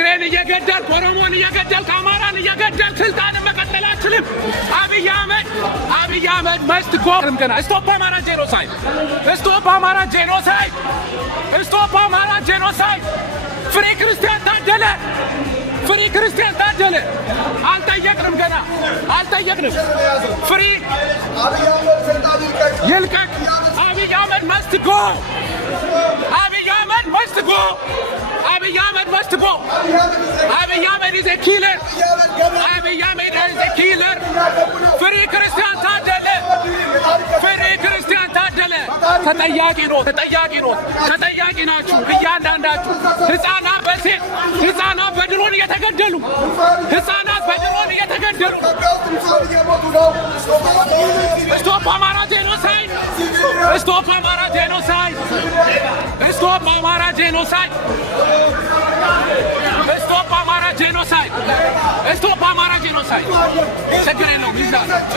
ትግሬን እየገደል ኦሮሞን እየገደል ካማራን እየገደል ስልጣን መቀጠል አትችልም። አብይ አህመድ must go ገና stop አማራ ጄኖሳይድ stop አማራ ጄኖሳይድ stop አማራ ጄኖሳይድ ፍሪ ክርስቲያን ታደለ አልጠየቅንም ገና አልጠየቅንም ፍሪ ይልቀቅ አብይ አህመድ must go Abiy Ahmed must go Abiy Ahmed must go Abiy Ahmed is a killer Abiy Ahmed is a killer Free Christian Tadele ተጠያቂ ናችሁ እያንዳንዳችሁ ህፃናት በድሮን እየተገደሉ Stop Amara genocide Stop Amara genocide Stop Amara genocide Stop Amara genocide Stop Amara genocide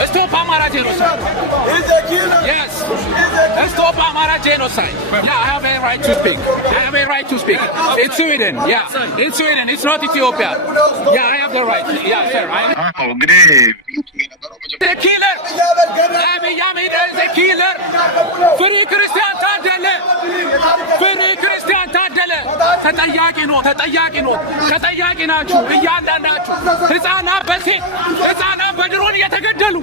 Stop Amara genocide Yes Stop Amara genocide Yeah I have a right to speak It's Sweden Yeah It's Sweden It's not Ethiopia Yeah I have the right Yeah sir The killer Abiy Ahmed is a killer Free Christian Tadele ተጠያቂ ናችሁ እያንዳንዳችሁ ህፃናት በድሮን እየተገደሉ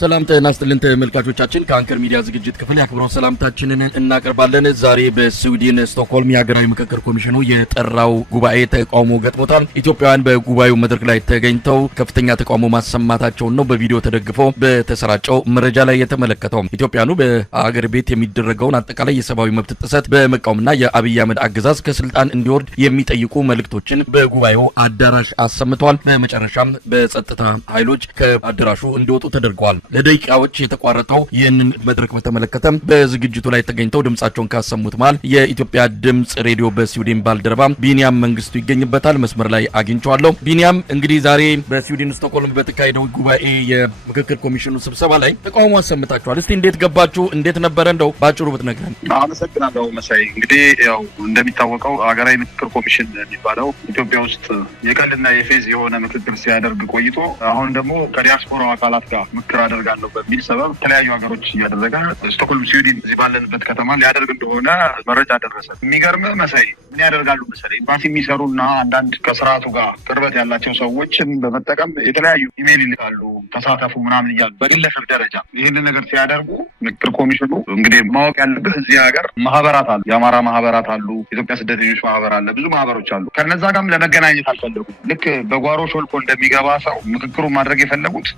ሰላም ጤና ይስጥልን ተመልካቾቻችን ከአንከር ሚዲያ ዝግጅት ክፍል ያክብረን ሰላምታችንን እናቀርባለን። ዛሬ በስዊድን ስቶክሆልም የሀገራዊ ምክክር ኮሚሽኑ የጠራው ጉባኤ ተቃውሞ ገጥሞታል። ኢትዮጵያውያን በጉባኤው መድረክ ላይ ተገኝተው ከፍተኛ ተቃውሞ ማሰማታቸውን ነው በቪዲዮ ተደግፈው በተሰራጨው መረጃ ላይ የተመለከተው። ኢትዮጵያኑ በአገር ቤት የሚደረገውን አጠቃላይ የሰብአዊ መብት ጥሰት በመቃወምና የአብይ አህመድ አገዛዝ ከስልጣን እንዲወርድ የሚጠይቁ መልእክቶችን በጉባኤው አዳራሽ አሰምተዋል። በመጨረሻም በጸጥታ ኃይሎች ከአዳራሹ እንዲወጡ ተደርገዋል። ለደቂቃዎች የተቋረጠው ይህንን መድረክ በተመለከተ በዝግጅቱ ላይ ተገኝተው ድምጻቸውን ካሰሙት መሃል የኢትዮጵያ ድምጽ ሬዲዮ በስዊድን ባልደረባ ቢኒያም መንግስቱ ይገኝበታል። መስመር ላይ አግኝቻለሁ። ቢኒያም እንግዲህ ዛሬ በስዊድን ስቶክሆልም በተካሄደው ጉባኤ የምክክር ኮሚሽኑ ስብሰባ ላይ ተቃውሞ አሰምታችኋል። እስቲ እንዴት ገባችሁ? እንዴት ነበረ? እንደው ባጭሩ ብትነግረን። አመሰግናለሁ መሳይ። እንግዲህ ያው እንደሚታወቀው ሀገራዊ ምክክር ኮሚሽን የሚባለው ኢትዮጵያ ውስጥ የቀልና የፌዝ የሆነ ምክክር ሲያደርግ ቆይቶ አሁን ደግሞ ከዲያስፖራው አካላት ጋር ምክክር አደርጋለሁ በሚል ሰበብ የተለያዩ ሀገሮች እያደረገ ስቶክሆልም ስዊድን እዚህ ባለንበት ከተማ ሊያደርግ እንደሆነ መረጃ ደረሰ። የሚገርም መሳይ ምን ያደርጋሉ መሰለኝ ኤምባሲ የሚሰሩና አንዳንድ ከስርዓቱ ጋር ቅርበት ያላቸው ሰዎችን በመጠቀም የተለያዩ ኢሜይል ይልካሉ፣ ተሳተፉ ምናምን እያሉ በግለሰብ ደረጃ ይህንን ነገር ሲያደርጉ ምክክር ኮሚሽኑ እንግዲህ ማወቅ ያለብህ እዚህ ሀገር ማህበራት አሉ፣ የአማራ ማህበራት አሉ፣ የኢትዮጵያ ስደተኞች ማህበር አለ፣ ብዙ ማህበሮች አሉ። ከነዛ ጋርም ለመገናኘት አልፈለጉም። ልክ በጓሮ ሾልኮ እንደሚገባ ሰው ምክክሩን ማድረግ የፈለጉት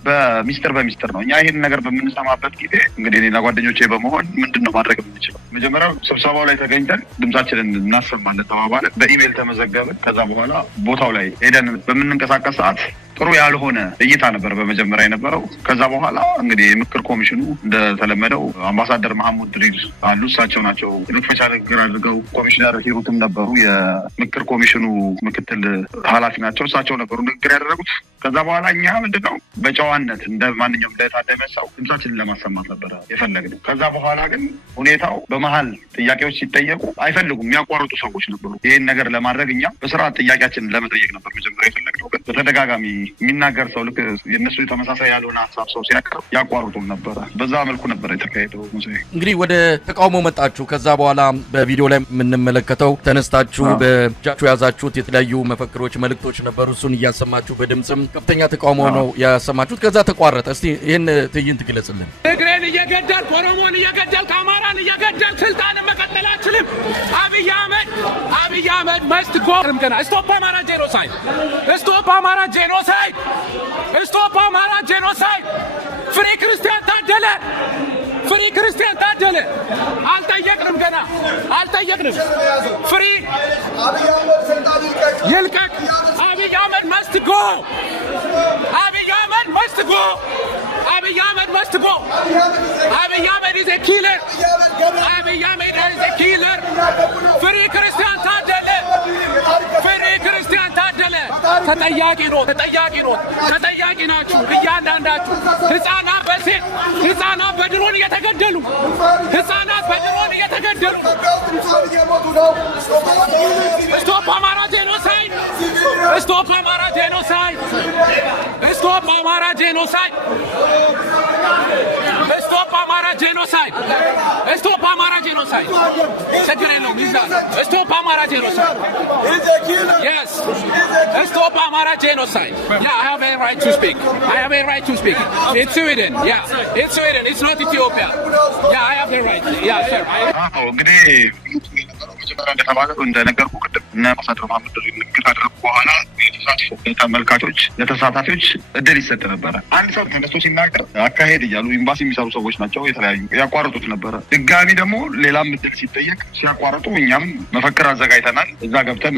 በሚስጥር ነው። እኛ ይሄን ነገር በምንሰማበት ጊዜ እንግዲህ እኔና ጓደኞቼ በመሆን ምንድነው ማድረግ የምንችለው? መጀመሪያው ስብሰባው ላይ ተገኝተን ድምጻችንን እናሰማለን ተባባልን። በኢሜይል ተመዘገብን። ከዛ በኋላ ቦታው ላይ ሄደን በምንንቀሳቀስ ሰዓት ጥሩ ያልሆነ እይታ ነበር በመጀመሪያ የነበረው። ከዛ በኋላ እንግዲህ የምክክር ኮሚሽኑ እንደተለመደው አምባሳደር መሐሙድ ድሪር አሉ። እሳቸው ናቸው የመክፈቻ ንግግር አድርገው። ኮሚሽነር ሂሩትም ነበሩ፣ የምክክር ኮሚሽኑ ምክትል ኃላፊ ናቸው። እሳቸው ነበሩ ንግግር ያደረጉት። ከዛ በኋላ እኛ ምንድነው በጨዋነት እንደ ማንኛውም እንደታደመ ሰው ድምጻችንን ለማሰማት ነበረ የፈለግነው። ከዛ በኋላ ግን ሁኔታው በመሀል ጥያቄዎች ሲጠየቁ አይፈልጉም፣ የሚያቋርጡ ሰዎች ነበሩ። ይህን ነገር ለማድረግ እኛ በስርዓት ጥያቄያችንን ለመጠየቅ ነበር መጀመሪያ የፈለግነው። ግን በተደጋጋሚ የሚናገር ሰው ልክ የነሱ ተመሳሳይ ያልሆነ ሀሳብ ሰው ሲያቀርብ ያቋርጡም ነበረ። በዛ መልኩ ነበር የተካሄደው። እንግዲህ ወደ ተቃውሞ መጣችሁ። ከዛ በኋላ በቪዲዮ ላይ የምንመለከተው ተነስታችሁ በእጃችሁ ያዛችሁት የተለያዩ መፈክሮች፣ መልእክቶች ነበሩ። እሱን እያሰማችሁ በድምጽም ከፍተኛ ተቃውሞ ነው ያሰማችሁት። ከዛ ተቋረጠ። እስቲ ይህን ትዕይንት ግለጽልን። ትግሬን እየገደል ኦሮሞን እየገደል ካማራን እየገደል ስልጣን መቀጠል አትችልም። አብይ አህመድ must go ገና stop Amara genocide Stop Amara genocide Stop Amara genocide Free Christian Tadele አልጠየቅንም ገና አልጠየቅንም ፍሪ ይልቀቅ አብይ አህመድ must go Abiy Ahmed must go Abiy Ahmed is a killer Abiy Ahmed is a killer Free Christian Tadele ተጠያቂ ናችሁ እያንዳንዳችሁ። ህፃናት በድሮን እየተገደሉ ስቶፕ አማራ ጄኖሳይድ ስቶፕ አማራ ጄኖሳይድ ስቶፕ አማራ ጄኖሳይድ ስቶፕ አማራ ጄኖሳይድ ስቶፕ አማራ ጄኖሳይድ ችግር የለውም ይዛል ስቶፕ አማራ ጄኖሳይድ yes stop Amara genocide. Yeah, I have a right to speak. It's Sweden. Yeah, it's Sweden. It's not Ethiopia. Yeah, I have the right. Yeah, sure. እንግዲህ መጀመሪያ እንደተባለው እንደነገርኩ ቅድም እና አምባሳደር መሐመድ ንግግር ካደረጉ በኋላ ለተሳታፊዎች እድል ይሰጥ ነበረ። አንድ ሰው ተነስቶ ሲናገር አካሄድ እያሉ ኤምባሲ የሚሰሩ ሰዎች ናቸው የተለያዩ ያቋርጡት ነበረ። ድጋሚ ደግሞ ሌላም እድል ሲጠየቅ ሲያቋርጡ እኛም መፈክር አዘጋጅተናል። እዛ ገብተን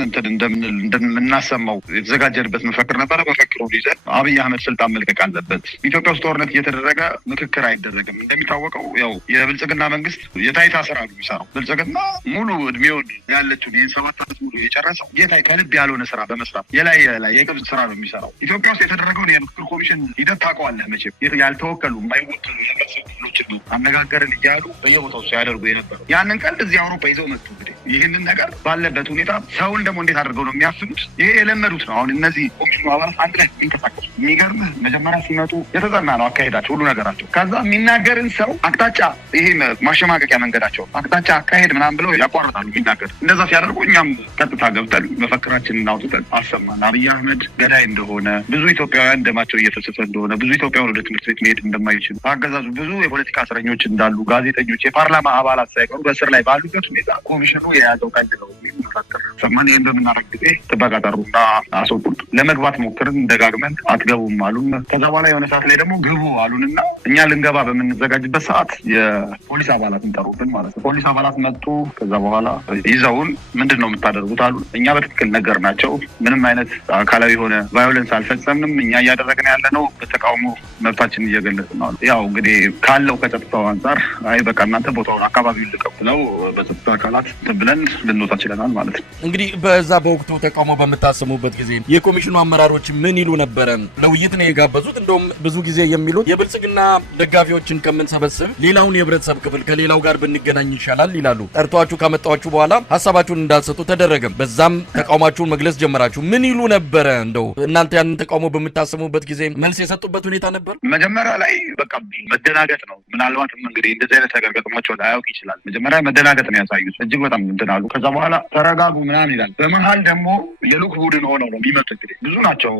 እንደምናሰማው የተዘጋጀንበት መፈክር ነበረ። መፈክሩን ይዘን አብይ አህመድ ስልጣን መልቀቅ አለበት፣ ኢትዮጵያ ውስጥ ጦርነት እየተደረገ ምክክር አይደረግም። እንደሚታወቀው ያው የብልጽግና መንግስት የታይታ ስራ ነው የሚሰራው። ብልጽግና ሙሉ እድሜውን ያለችውን የ7 ዓመት ሙሉ የጨረሰው የታይ ከልብ ያልሆነ ስራ በመስራት የላይ የቅብዝ ስራ ነው የሚሰራው። ኢትዮጵያ ውስጥ የተደረገውን የምክክር ኮሚሽን ሂደት ታውቀዋለህ መቼም። ያልተወከሉ የማይወክሉ የህብረተሰብ ክፍሎችን አነጋገርን እያሉ በየቦታው ሲያደርጉ የነበረው ያንን ቀልድ እዚህ አውሮፓ ይዘው መጡ። እንግዲህ ይህንን ነገር ባለበት ሁኔታ ሰውን ደግሞ እንዴት አድርገው ነው የሚያፍኑት? ይሄ የለመዱት ነው። አሁን እነዚህ ኮሚሽኑ አባላት አንድ ላይ የሚንቀሳቀሱ የሚገርምህ መጀመሪያ ሲመጡ የተጠና ነው አካሄዳቸው፣ ሁሉ ነገራቸው። ከዛ የሚናገርን ሰው አቅጣጫ ይሄ ማሸማቀቂያ መንገዳቸው አቅጣጫ አካሄድ ምናምን ብለው ያቋርጣሉ የሚናገር። እንደዛ ሲያደርጉ እኛም ቀጥታ ገብተን መፈክራችንን አውጥተን አሰማን። አብይ አህመድ ገዳይ እንደሆነ፣ ብዙ ኢትዮጵያውያን ደማቸው እየፈሰሰ እንደሆነ፣ ብዙ ኢትዮጵያውያን ወደ ትምህርት ቤት መሄድ እንደማይችሉ፣ አገዛዙ ብዙ የፖለቲካ እስረኞች እንዳሉ፣ ጋዜጠኞች፣ የፓርላማ አባላት ሳይቀሩ በስር ላይ ባሉበት ሁኔታ ኮሚሽኑ የያዘው ቀልድ ነው የሚመፈክር ሰማን። ይህን በምናደርግ ጊዜ ጥበቃ ጠሩና አስወጡት። ለመግባት ሞክርን፣ ደጋግመን አትገቡም አሉን። ከዛ በኋላ የሆነ ሰዓት ላይ ደግሞ ግቡ አሉንና እኛ ልንገባ በምንዘጋጅበት ሰዓት የፖሊስ አባላት እንጠሩብን ማለት ነው። ፖሊስ አባላት መጡ። ከዛ በኋላ ይዘውን ምንድን ነው የምታደርጉት አሉ። እኛ በትክክል ነገር ናቸው። ምንም አይነት አካላዊ የሆነ ቫዮለንስ አልፈጸምንም። እኛ እያደረግን ያለ ነው በተቃውሞ መብታችን እየገለጽን ነው። ያው እንግዲህ ካለው ከጸጥታው አንጻር አይ በቃ እናንተ ቦታውን አካባቢውን ልቀቁ ብለው በጸጥታ አካላት ብለን ልንወጣ ችለናል ማለት ነው። እንግዲህ በዛ በወቅቱ ተቃውሞ በምታሰሙበት ጊዜ የኮሚሽኑ አመራሮች ምን ይሉ ነበረ? ለውይይት ነው የጋበዙት። እንደውም ብዙ ጊዜ የሚሉት የብልጽግና ደጋፊዎችን ከምንሰበስብ ሌላውን የህብረተሰብ ክፍል ከሌላው ጋር ብንገናኝ ይሻላል ይላሉ። ጠርቷችሁ ካመጣችሁ በኋላ ሀሳባችሁን እንዳትሰጡ ተደረገ። በዛም ተቃውማችሁን መግለጽ ጀመራችሁ። ምን ይሉ ነበረ? እንደው እናንተ ያንን ተቃውሞ በምታሰሙበት ጊዜ መልስ የሰጡበት ሁኔታ ነበር? መጀመሪያ ላይ በቃ መደናገጥ ነው። ምናልባትም እንግዲህ እንደዚህ አይነት ነገር ገጥሟቸው ላያውቅ ይችላል። መጀመሪያ መደናገጥ ነው ያሳዩት። እጅግ በጣም እንትን አሉ። ከዛ በኋላ ተረጋጉ ምናምን ይላል። በመሀል ደግሞ የልኡክ ቡድን ሆነው ነው የሚመጡት። እንግዲህ ብዙ ናቸው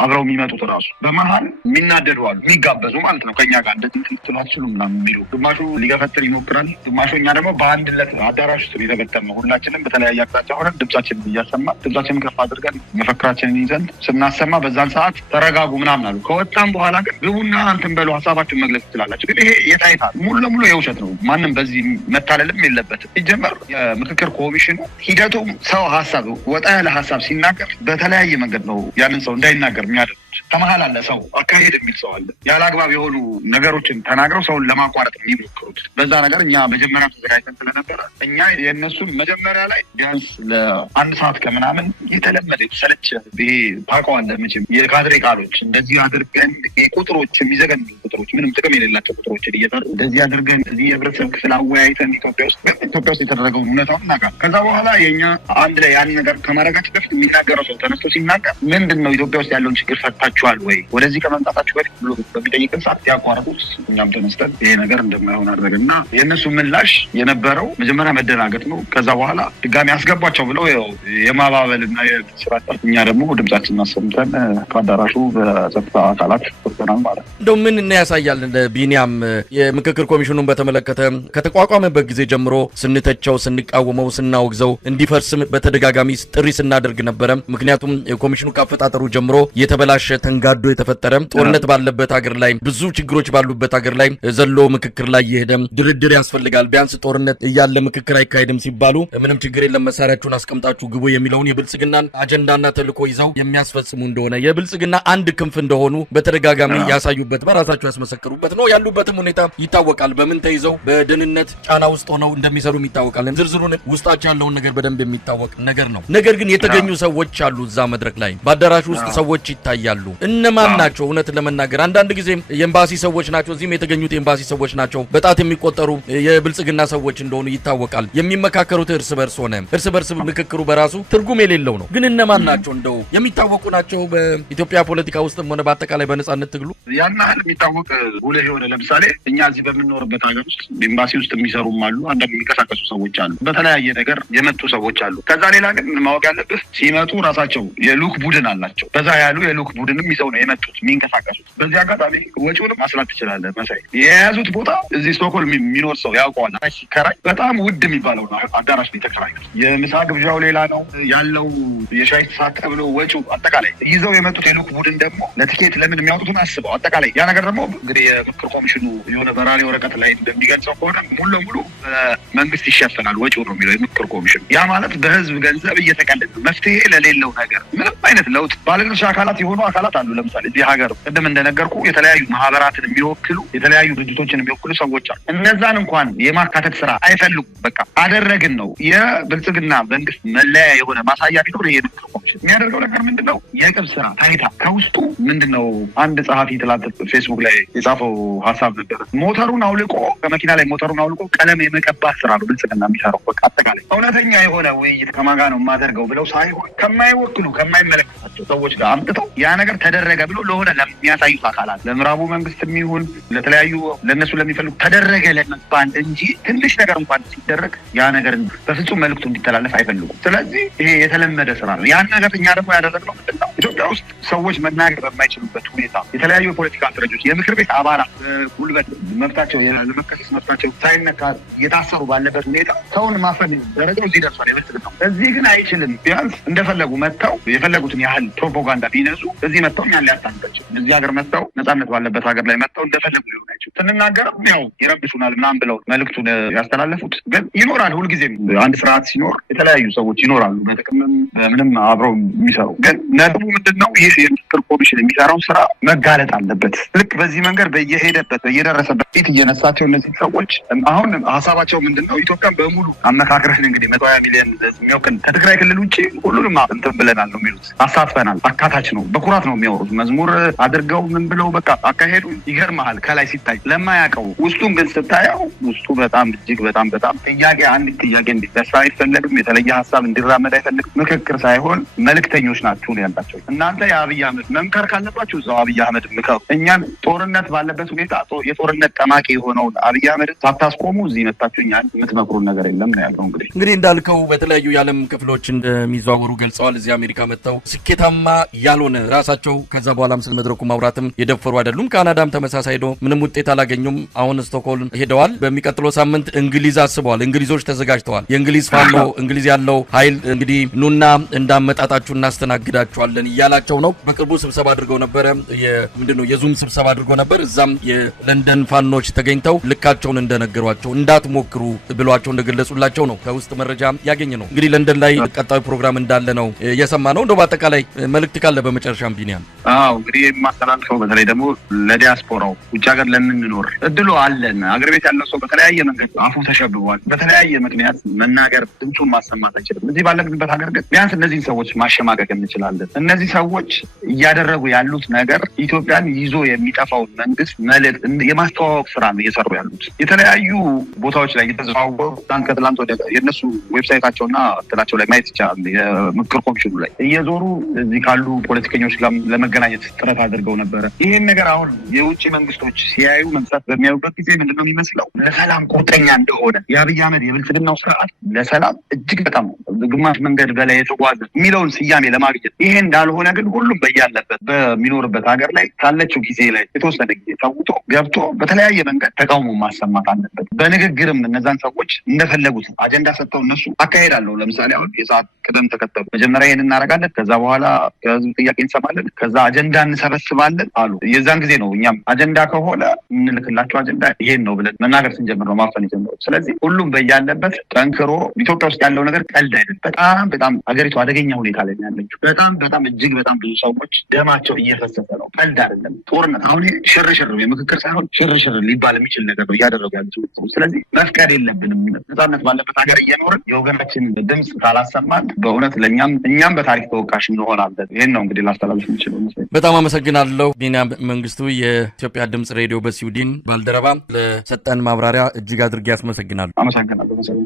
አብረው የሚመጡት ራሱ በመሀል የሚናደዱ አሉ፣ የሚጋበዙ ማለት ነው። ከኛ ጋር እንደዚህ ትሉ አትችሉም ምናምን የሚሉ ግማሹ ሊገፈትር ይሞክራል። ግማሹ እኛ ደግሞ በአንድነት አዳራሽ ውስጥ የተበተነው ሁላችንም በተለያየ አቅጣጫ ሆነን ድምጻችንን እያሰማ ድምጻችንን ከፍ አድርገን መፈክራችንን ይዘን ስናሰማ በዛን ሰዓት ተረጋጉ ምናምን አሉ። ከወጣም በኋላ ግን ግቡና እንትን በሉ ሀሳባችሁን መግለጽ ትችላላችሁ። ግን ይሄ የታይታ ሙሉ ለሙሉ የውሸት ነው። ማንም በዚህ መታለልም የለበትም። ሲጀመር የምክክር ኮሚሽኑ ሂደቱ ሰው ሀሳብ ወጣ ያለ ሀሳብ ሲናገር በተለያየ መንገድ ነው ያንን ሰው እንዳይናገር የሚያደርጉት። ከመሀል አለ ሰው አካሄድ የሚል ሰው አለ። ያለ አግባብ የሆኑ ነገሮችን ተናግረው ሰውን ለማቋረጥ የሚሞክሩት። በዛ ነገር እኛ መጀመሪያ ተዘጋጅተን ስለነበረ እኛ የእነሱን መጀመሪያ ላይ ቢያንስ ለ1 ሰዓት ከምናምን የተለመደ የተሰለቸ ይሄ ታውቀዋለህ መቼም የካድሬ ቃሎች እንደዚህ አድርገን ቁጥሮች የሚዘገኑ ቁጥሮች ምንም ጥቅም የሌላቸው ቁጥሮችን እየጠሩ እንደዚህ አድርገን እዚህ የህብረተሰብ ክፍል አወያይተን ኢትዮጵያ ውስጥ የተደረገውን እውነታውን እናውቃለን። ከዛ በኋላ የእኛ አንድ ላይ ያን ነገር ከማድረጋችን በፊት የሚናገረው ሰው ተነስቶ ሲናገር ምንድን ነው ኢትዮጵያ ውስጥ ያለውን ችግር ፈታችኋል ወይ ወደዚህ ከመምጣታችሁ በፊት ብሎ በሚጠይቅን ሰዓት ያቋረጡት። እኛም ተነስተን ይሄ ነገር እንደማይሆን አድርገንና የእነሱ ምላሽ የነበረው መጀመሪያ መደናገጥ ነው። ከዛ በኋላ ድጋሚ አስገቧቸው ብለው የማባበልና የስራት እኛ ደግሞ ድምጻችንን አሰምተን ከአዳራሹ በጸጥታ አካላት ወጥተናል ማለት ነው። እንደው ምን ያሳያል ቢኒያም የምክክር ኮሚሽኑን በተመለከተ ከተቋቋመበት ጊዜ ጀምሮ ስንተቸው፣ ስንቃወመው፣ ስናወግዘው እንዲፈርስም በተደጋጋሚ ጥሪ ስናደርግ ነበረ። ምክንያቱም የኮሚሽኑ ካፈጣጠሩ ጀምሮ የተበላሸ ተንጋዶ የተፈጠረ ጦርነት ባለበት ሀገር ላይ ብዙ ችግሮች ባሉበት ሀገር ላይ ዘሎ ምክክር ላይ ይሄደም ድርድር ያስፈልጋል ቢያንስ ጦርነት እያለ ምክክር አይካሄድም ሲባሉ ምንም ችግር የለም መሳሪያችሁን አስቀምጣችሁ ግቡ የሚለውን የብልጽግናን አጀንዳና ተልዕኮ ይዘው የሚያስፈጽሙ እንደሆነ የብልጽግና አንድ ክንፍ እንደሆኑ በተደጋጋሚ ያሳዩበት በራሳቸው ያስመሰከሩበት ነው ያሉበትም ሁኔታ ይታወቃል በምን ተይዘው በደህንነት ጫና ውስጥ ሆነው እንደሚሰሩም ይታወቃል ዝርዝሩን ውስጣቸው ያለውን ነገር በደንብ የሚታወቅ ነገር ነው ነገር ግን የተገኙ ሰዎች አሉ እዛ መድረክ ላይ በአዳራሽ ውስጥ ሰዎች ይታያሉ እነማን ናቸው እውነት ለመናገር አንዳንድ ጊዜ የኤምባሲ ሰዎች ናቸው እዚህም የተገኙት ኤምባሲ ሰዎች ናቸው በጣት የሚቆጠሩ የብልጽግና ሰዎች እንደሆኑ ይታወቃል የሚመካከሩት እርስ በርስ ምክክሩ በራሱ ትርጉም የሌለው ነው ግን እነማን ናቸው እንደው የሚታወቁ ናቸው በኢትዮጵያ ፖለቲካ ውስጥም ሆነ በአጠቃላይ በነጻነት ትግሉ ያን ያህል የሚታወቅ ጉልህ የሆነ ለምሳሌ እኛ እዚህ በምንኖርበት ሀገር ውስጥ ኤምባሲ ውስጥ የሚሰሩም አሉ አንዳንድ የሚንቀሳቀሱ ሰዎች አሉ በተለያየ ነገር የመጡ ሰዎች አሉ ከዛ ሌላ ግን ማወቅ ያለብህ ሲመጡ ራሳቸው የሉክ ቡድን አላቸው በዛ ያሉ የሉክ ቡድንም ይዘው ነው የመጡት የሚንቀሳቀሱት በዚህ አጋጣሚ ወጪውንም ማስላት ትችላለህ መሳይ የያዙት ቦታ እዚህ ስቶክሆልም የሚኖር ሰው ያውቀዋል ሲከራይ በጣም ውድ የሚባለው አዳራሽ የተከራዩት የምሳ ግብዣው ሌላ ነው ያለው የሻይ ተሳቀ ብሎ ወጪው አጠቃላይ ይዘው የመጡት የሉክ ቡድን ደግሞ ለቲኬት ለምን የሚያወጡትን አስበው አጠቃላይ ያ ነገር ደግሞ እንግዲህ የምክር ኮሚሽኑ የሆነ በራሪ ወረቀት ላይ እንደሚገልጸው ከሆነ ሙሉ ለሙሉ መንግስት ይሸፍናል ወጪው ነው የሚለው የምክር ኮሚሽኑ ያ ማለት በህዝብ ገንዘብ እየተቀለደ መፍትሄ ለሌለው ነገር ምንም አይነት ለውጥ ባለድርሻ አካላት የሆኑ አካላት አሉ ለምሳሌ እዚህ ሀገር ቅድም እንደነገርኩ የተለያዩ ማህበራትን የሚወክሉ የተለያዩ ድርጅቶችን የሚወክሉ ሰዎች አሉ እነዛን እንኳን የማካተት ስራ አይፈልጉም በቃ አደረግን ነው የብልጽግና መንግስት መለያ የሆነ ማሳያ ቢኖር የምክር ኮሚሽን የሚያደርገው ነገር ምንድነው የቅብ ስራ ታይታ ከውስጡ ምንድነው አንድ ጸሐፊ ትላንት ፌስቡክ ላይ የጻፈው ሀሳብ ነበር ሞተሩን አውልቆ ከመኪና ላይ ሞተሩን አውልቆ ቀለም የመቀባት ስራ ነው ብልጽግና የሚሰራው በቃ አጠቃላይ እውነተኛ የሆነ ውይይት ከማጋ ነው የማደርገው ብለው ሳይሆን ከማይወክሉ ከማይመለከታቸው ሰዎች ጋር አምጥተው ያ ነገር ተደረገ ብሎ ለሆነ ለሚያሳዩት አካላት ለምዕራቡ መንግስት የሚሆን ለተለያዩ ለነሱ ለሚፈልጉ ተደረገ ለመባል እንጂ ትንሽ ነገር እንኳን ሲደረግ ያ ነገር በፍጹም መልዕክቱ እንዲተላለፍ አይፈልጉም ስለዚህ ይሄ የተለመደ ስራ ነው ያን ነገር እኛ ደግሞ ያደረግነው ምንድነው ኢትዮጵያ ውስጥ ሰዎች መናገር በማይችሉበት ሁኔታ የተለያዩ የፖለቲካ እስረኞች የምክር ቤት አባላት ጉልበት መብታቸው ለመከሰስ መብታቸው ሳይነካ እየታሰሩ ባለበት ሁኔታ ሰውን ማፈን ደረጃው እዚህ ደርሷል የብልጽግናው እዚህ ግን አይችልም ቢያንስ እንደፈለጉ መጥተው የፈለጉትን ያህል ፕሮፓጋንዳ ቢነሱ እዚህ መጥተው እኛን ሊያስታንቃቸው እዚህ ሀገር መጥተው ነጻነት ባለበት ሀገር ላይ መጥተው እንደፈለጉ ሊሆን አይችልም ስንናገርም ያው ይረብሹናል ምናምን ብለው መልዕክቱን ያስተላለፉት ግን ይኖራል ሁልጊዜም አንድ ስርዓት ሲኖር የተለያዩ ሰዎች ይኖራሉ በጥቅምም ምንም አብረው የሚሰሩ ግን ነጥቡ ምንድነው ይህ የምክር ኮሚሽን የሚሰራው ስራ መጋለጥ አለበት ልክ በዚህ መንገድ በየሄደበት በየደረሰበት ፊት እየነሳቸው እነዚህ ሰዎች አሁን ሀሳባቸው ምንድነው ኢትዮጵያን በሙሉ አመካክረን እንግዲህ 120 ሚሊዮን የሚያውቅን ከትግራይ ክልል ውጭ ሁሉንም እንትን ብለናል ነው የሚሉት አሳትፈናል አካታች ነው በኩራት ነው የሚያወሩት መዝሙር አድርገው ምን ብለው በቃ አካሄዱ ይገርማል ከላይ ሲታይ ለማያውቀው ውስጡን ግን ስታየው ውስጡ በጣም እጅግ በጣም ጥያቄ አንድ ጥያቄ እንዲነሳ አይፈለግም የተለየ ሀሳብ እንዲራመድ አይፈልግም ምክክር ሳይሆን መልእክተኞች ናችሁ ነው ያላቸው እናንተ የአብይ አህመድ መምከር ካለባችሁ እዛው አብይ አህመድ ምከሩ እኛን ጦርነት ባለበት ሁኔታ የጦርነት ጠማቂ የሆነውን አብይ አህመድ ሳታስቆሙ እዚህ መጣችሁ እኛን የምትመክሩን ነገር የለም ነው ያለው እንግዲህ እንዳልከው በተለያዩ የዓለም ክፍሎች እንደሚዘዋወሩ ገልጸዋል እዚህ አሜሪካ መጥተው ስኬታማ ያልሆነ ራሳቸው ከዛ በኋላም ስለ መድረኩ ማውራትም የደፈሩ አይደሉም ካናዳም ተመሳሳይ ሄዶ ምንም ውጤት አላገኙም አሁን ስቶክሆልም ሄደዋል በሚቀጥለው ሳምንት እንግሊዝ አስበዋል እንግሊዞች ተዘጋጅተዋል የእንግሊዝ ፋኖ እንግሊዝ ያለው ኃይል እንግዲህ ኑና እንዳመጣጣችሁ እናስተናግዳችኋለን እያላቸው ነው በቅርቡ ስብሰባ አድርገው ነበር ምንድነው የዙም ስብሰባ አድርገው ነበር እዛም የለንደን ፋኖች ተገኝተው ልካቸውን እንደነገሯቸው እንዳትሞክሩ ብሏቸው እንደገለጹላቸው ነው ከውስጥ መረጃ ያገኘ ነው እንግዲህ ለንደን ላይ ቀጣዩ ፕሮግራም እንዳለ ነው የሰማ ነው እንደው በአጠቃላይ መልእክት ካለ በመጨረሻም ቢኒያም እንግዲህ የማስተላልፈው በተለይ ደግሞ ለዲያስፖራው ውጭ ሀገር ለምንኖር እድሉ አለን አገር ቤት ያለው ሰው በተለያየ መንገድ አፉ ተሸብቧል በተለያየ ምክንያት መናገር ድምፁን ማሰማት አይችልም እዚህ ባለንበት ሀገር ግን ቢያንስ እነዚህን ሰዎች ማሸማቀቅ እንችላለን እነዚህ ሰዎች እያደረጉ ያሉት ነገር ኢትዮጵያን ይዞ የሚጠፋውን መንግስት መልእክት የማስተዋወቅ ስራ ነው እየሰሩ ያሉት የተለያዩ ቦታዎች ላይ እየተዘዋወሩ ከትላንት ወደ የእነሱ ዌብሳይታቸውና እንትናቸው ላይ ማየት ይቻላል የምክር ኮሚሽኑ ላይ እየዞሩ እዚህ ካሉ ፖለቲከኞች ጋር ለመገናኘት ጥረት አድርገው ነበረ ይሄን ነገር አሁን የውጭ መንግስቶች ሲያዩ መንግስታት በሚያዩበት ጊዜ ምንድነው የሚመስለው ለሰላም ቁርጠኛ እንደሆነ የአብይ አህመድ የብልጽግናው ስርዓት ለሰላም እጅግ በጣም ግማሽ መንገድ በላይ የተጓዘ የሚለውን ስያሜ ለማግኘት ይሄ እንዳልሆነ ግን ሁሉም በያለበት በሚኖርበት ሀገር ላይ ካለችው ጊዜ ላይ የተወሰነ ጊዜ ተውጦ ገብቶ በተለያየ መንገድ ተቃውሞ ማሰማት አለበት በንግግርም እነዛን ሰዎች እንደፈለጉት አጀንዳ ሰጥተው እነሱ አካሄዳለሁ ለምሳሌ አሁን የሰዓት ቅደም ተከተሉ። መጀመሪያ ይሄን እናደርጋለን፣ ከዛ በኋላ ከህዝብ ጥያቄ እንሰማለን፣ ከዛ አጀንዳ እንሰበስባለን አሉ። የዛን ጊዜ ነው እኛም አጀንዳ ከሆነ እንልክላቸው አጀንዳ ይሄን ነው ብለን መናገር ስንጀምር ነው ማፈን የጀመረው። ስለዚህ ሁሉም በያለበት ጠንክሮ ኢትዮጵያ ውስጥ ያለው ነገር ቀልድ አይደለም። በጣም ሀገሪቱ አደገኛ ሁኔታ ላይ ያለችው በጣም እጅግ በጣም ብዙ ሰዎች ደማቸው እየፈሰሰ ነው። ቀልድ አይደለም። ጦርነት አሁን ሽርሽር የምክክር ሳይሆን ሽርሽር ሊባል የሚችል ነገር ነው እያደረጉ ያሉት። ስለዚህ መፍቀድ የለብንም። ነፃነት ባለበት ሀገር እየኖርን የወገናችን ድምፅ ካላሰማን በእውነት እኛም በታሪክ ተወቃሽ እንሆናለን። ይህን ነው እንግዲህ ላስተላልፍ የምችለው። በጣም አመሰግናለሁ። ቢኒያም መንግስቱ የኢትዮጵያ ድምፅ ሬዲዮ በስዊድን ባልደረባ ለሰጠን ማብራሪያ እጅግ አድርጌ አመሰግናለሁ።